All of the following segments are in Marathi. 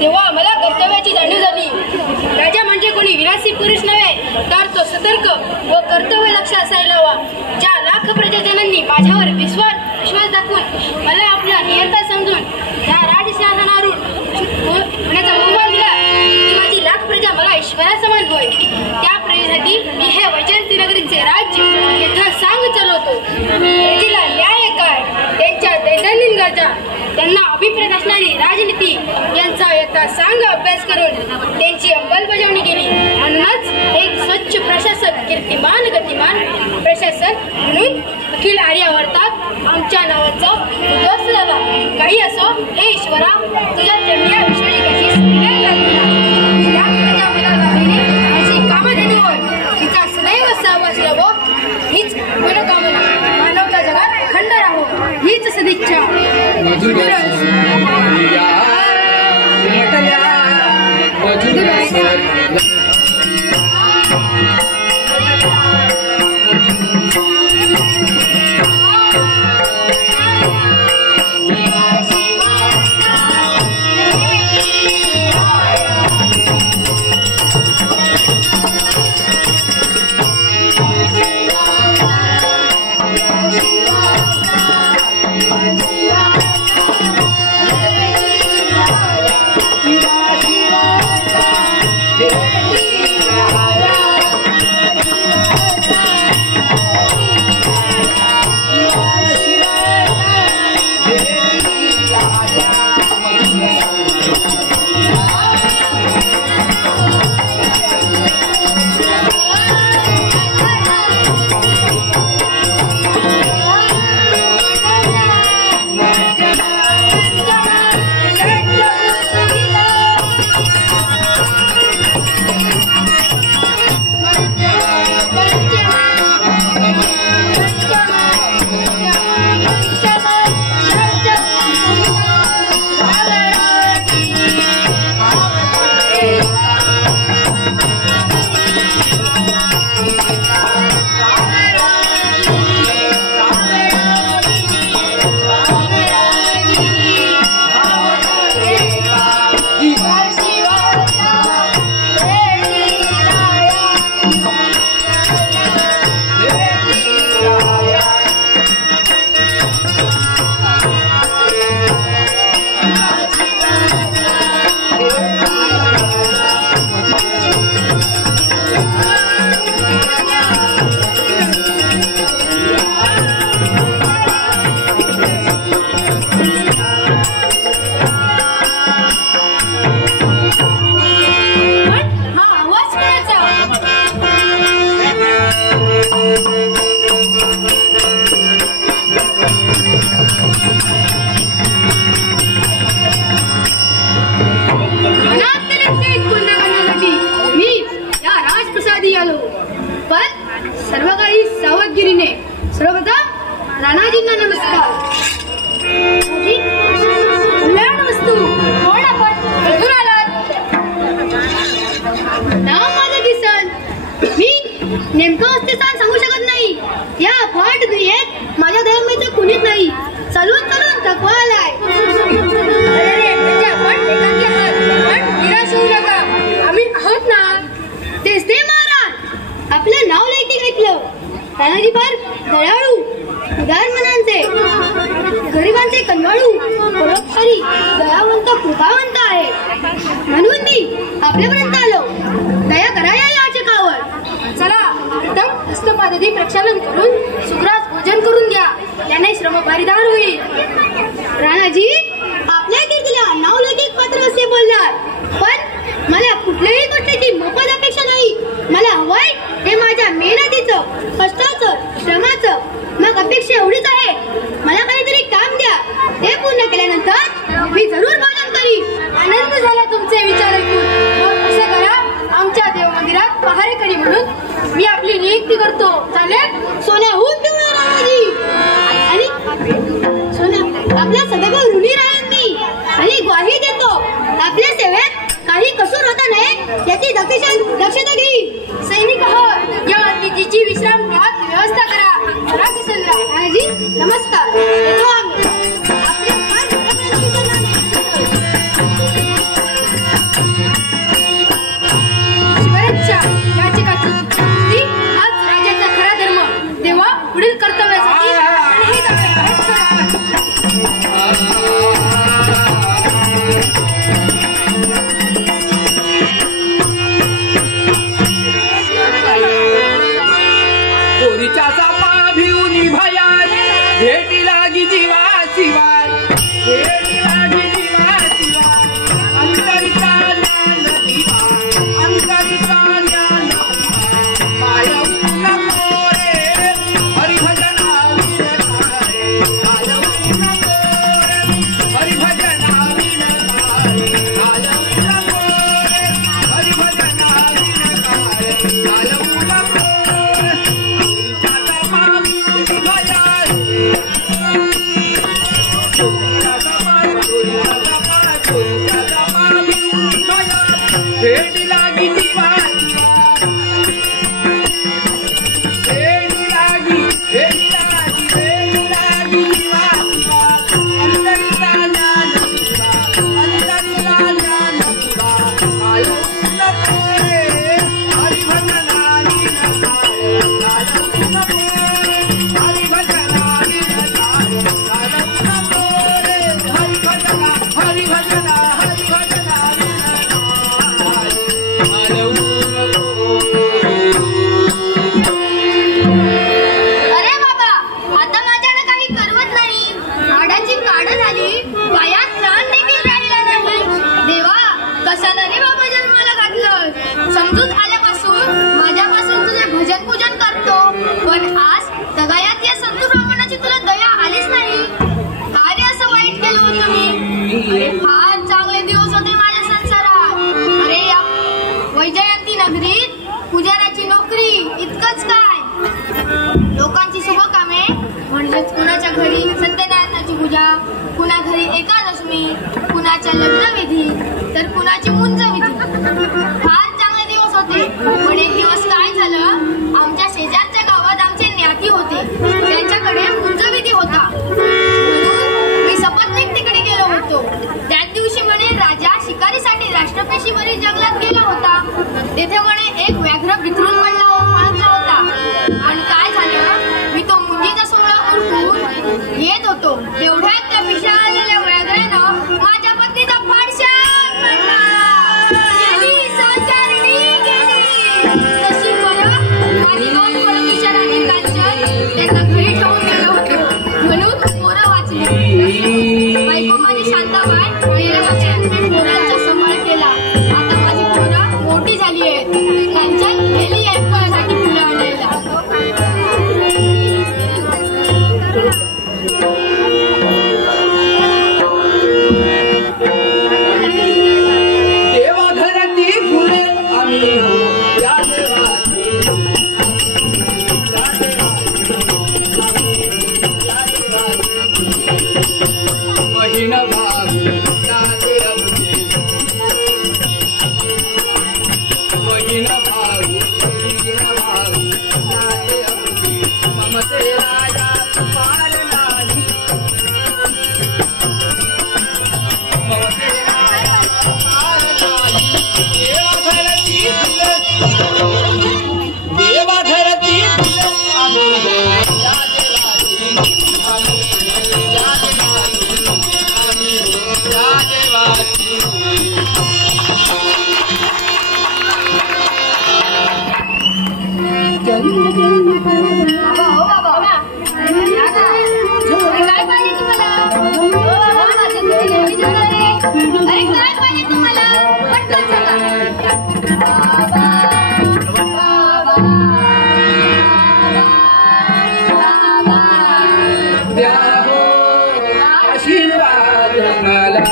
तेव्हा मला कर्तव्याची जाणीव झाली. राजा म्हणजे कोणी विलासी पुरुष नव्हे, तर तो सतर्क व कर्तव्य लक्ष असायला हवा. ज्या लाख प्रजाजनांनी माझ्यावर विश्वास दाखवून मला आपला नियंता समजून त्या राजसिंहासनावरून होण्याचा बहुमान दिला, ती माझी लाख प्रजा मला ईश्वरासमान होय. त्या प्रजेसाठी मी हे वैजयंती राज्य यथा सांग चालवतो. प्रजेला न्याय काय, त्यांच्या दैनंदिन गरजा, त्यांना अभिप्रेत असणारी राजनीती यांचा यथा सांग अभ्यास करून त्यांची अंमलबजावणी केली. म्हणूनच एक स्वच्छ प्रशासन, कीर्तिमान गतिमान प्रशासन म्हणून अखिल आर्यावर्तात आमच्या नावाचा उद्ध्वस्त झाला. काही असो, हे ईश्वरा, तुझ्या जमिया विश्वजिकाची कामधेनू होय. तिचा सदैव सहवास लाभो हीच मनोकामना. मानवता जगात खंड राहो हीच सदिच्छा. सर्व काही सावधगिरीने. सर्वप्रथम राणाजींना नमस्कार. वस्तू कोण आपण कुठून आलात? नाव माझं किसन. मी नेमकं अस्तित्वान सांगू शकत नाही. या फाट दुनियेत माझ्या धर्माचं कुणीच नाही. चालून थकवा आलाय. आपण एकाकी आहात, पण निराश होऊ नका, आम्ही आहोत ना. तेच ते महाराज, आपलं नाव लैकिक ऐकलं. तानाजी फार दयाळू, उदार मनांचे, गरिबांचे कन्याळू, परोपकारी, दयावंत, कृपावंत आहे. म्हणून मी आपल्यापर्यंत आलो. दया करा या याचकावर. चला, प्रथम हस्तपादधी प्रक्षालन करून सुग्रास भोजन करून घ्या. त्यांनाही श्रम भारीदार होईल. राणाजी, आपल्या कीर्तीला नावलौकिक पात्र असे बोलणार, पण मला कुठल्याही गोष्टीची मोफत अपेक्षा नाही. मला हवंय हे माझ्या मेहनतीचं, कष्टाचं, श्रमाचं. मग अपेक्षा एवढीच आहे, मला काहीतरी काम द्या. ते पूर्ण केल्यानंतर मी जरूर पालन करीन. आनंद झाला तुमचे विचार ऐकून. मग असं करा, आमच्या देव मंदिरात पहारेकरी म्हणून मी आपली नियुक्ती करतो. चालेल? सोन्याहून पिवळा राणाजी. आणि सोन्या, आपल्या सदैव ऋणी राहीन मी आणि ग्वाही देतो, आपल्या सेवेत काही कसूर होता नाही याची दक्षता घेईन. सैनिक आहोत, या अतिथीची विश्रामगृहात व्यवस्था करा. राणाजी, नमस्कार. येतो आम्ही. आपले फार शिवराजच्या याचिकाची पूर्ती हाच राजाचा खरा धर्म. तेव्हा पुढील कर्तव्यासाठी हे अभ्यास करा. पोरीच्या सापा भिवनी भयात भेटी लागी जीवा शिवाय, भेटी लागी जीवा शिवाय. अंतरिचा ज्ञान दिवा, अंतरिचा ज्ञान दिवा. कालवू नको रे हरिभजना विन रे, कालवू नको रे हरिभजना विन रे, कालवू नको रे हरिभजना विन रे, कालवू नको. भेटी लागी जीवा, भेटी लागी, भेटी लागी, भेटी लागी जीवा. अंतरिचा ज्ञान दिवा, अंतरिचा ज्ञान दिवा. कालवू नको रे हरिभजना विन रे, कालवू नको रे हरिभजना विन रे, कालवू नको रे हरिभजना, हरिभजना, हरिभजना विन अरे बाबा, आता माझ्यानं काही करवत नाही. हाडाची काढ झाली, पायात प्राण देखील राहिला नाही. देवा, कशाला रे बाबा जन्माला घातलं? समजून आल्यापासून माझ्यापासून तुझे भजन पूजन करतो, पण आज सगळ्यात या संतू ब्राह्मणाची तुला दया आलीच नाही. काय रे असं वाईट केलं होतं मी? अरे फार चांगले दिवस होते माझ्या संसारात. अरे या वैजयंती नगरीत पुजाऱ्याची नोकरी, इतकंच काय, लोकांची शुभ कामे म्हणजेच कुणाच्या घरी सत्यनारायणाची पूजा, कुणा घरी एकादशमी, कुणाच्या लग्नविधी, तर कुणाची मुंजविधी. फार चांगले दिवस होते. पण एक दिवस काय झालं, आमच्या शेजारच्या गावात आमचे ज्ञाती होते, त्यांच्याकडे मुंजविधी होता. म्हणून मी सपत्नीक तिकडे गेलो होतो. त्याच दिवशी म्हणे राजा शिकारीसाठी राष्ट्रपेशीवरील जंगलात गेला होता. तेथे म्हणे एक व्याघ्र बिथरून पळतला होता. पण काय झालं, मी तो मुंजीचा सोहळा उरकून येत होतो, तेवढ्यात त्या विशाळलेल्या व्याघ्रानं माझ्या पत्नीचा पाडशाख पडला. गेली संचारिणी गेली. तशी बरं माझी 2 फळं तुषाराने काढलं, त्यांना घरी ठेवून गेलो होतो, म्हणून पोरं वाचली. बायको माझी शांताबाई गेल्या वर्षी मी पोरांचा सांभाळ केला. आता माझी पोरं मोठी झाली आहेत, त्यांच्यात गेली आहे फळासाठी फुलं आणायला. देवा घराती फुले आम्ही हो, या देवाची, या देवाची, या देवाची. अरे काय पाहिजे तुम्हाला पटकन सांगा बाबा द्या हो आशीर्वाद मला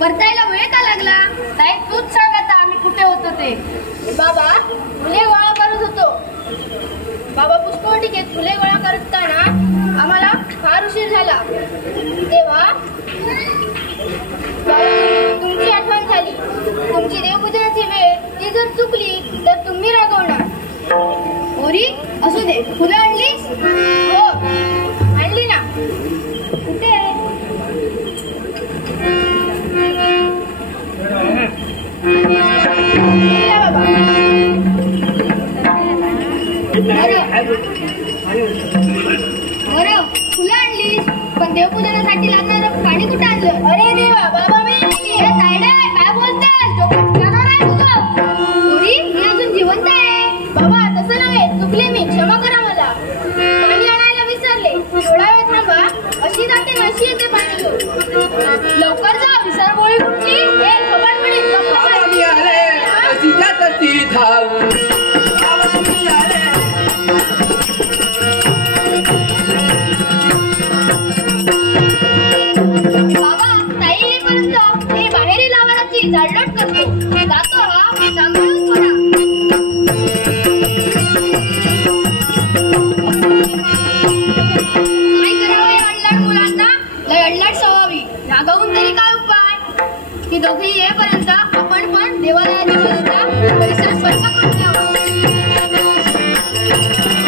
परतायला वेळ का लागला? साहेब तूच सांग आता आम्ही कुठे होतो ते. बाबा फुले गोळा करत होतो. बाबा पुष्कळ टिकेत फुले गोळा करताना आम्हाला फार उशीर झाला. तेव्हा तुमची आठवण झाली. तुमची देवपूजनाची वेळ ती जर चुकली तर तुम्ही रागवणार. ओरी असू दे. फुलं आणलीस? हो आणली ना. कुठे बरं फुलं आणलीस पण देवपूजनासाठी लागणारं पाणी कुठे आणलं? अरे देवा बाबा मी काय बोलतेस? डोक्यात जाणार आहे तुझं? ओरी मी अजून जिवंत आहे. बाबा तसं नव्हे चुकले मी क्षमा करा मला. पाणी आणायला विसरले. थोडा वेळ थांबा. अशी जाते ना अशी येते पाणी घेऊन. लवकर जा. विसरबोळी कुठली? हे कपाट पडेल. मी आले तशीच्या तशी धाव मी आले बाबा ताई येईपर्यंत मी बाहेरील आवाजाची जाळलोट करतो. जातो हा सांभाळून थोडा. काय करावं या अडलाट मुलांना? लय अडलाट सवावी. रागावून तरी काय उपाय? ही दोघे येईपर्यंत आपण पण देवालयाच्या बाजूचा परिसर स्वच्छ करून घ्यावा.